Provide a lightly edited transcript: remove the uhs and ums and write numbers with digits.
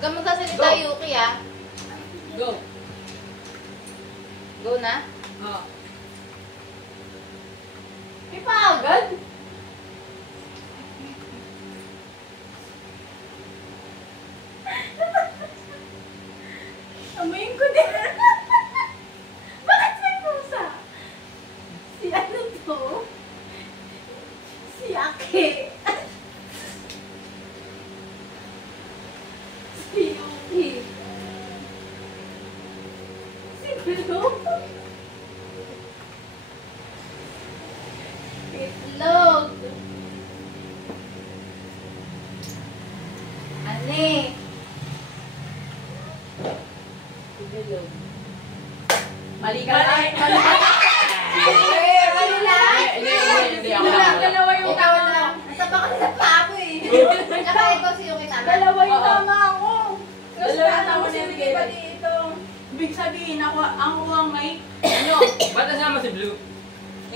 Huwag kang magsasalita, Yuki, ah. Go. Go na? Oo. May paagad? Amoyin ko din. Bakit may pusa? Si ano to? Si Aki. Si Yuki. Si Blue. Itlog. Ani. Mali ka na. Mali lang. Hindi ako lang. Dalawa yung Ikaw tama. lang. Nasa baka sa pa ako eh. Tsaka ikaw si Yuki tama. Dalawa yung Oo. tama ako. Kasi Dalawa yung ano tama kasi na hindi ba dito? Ibig sabihin, ako ang may Ano? Ba't nasama si Blue?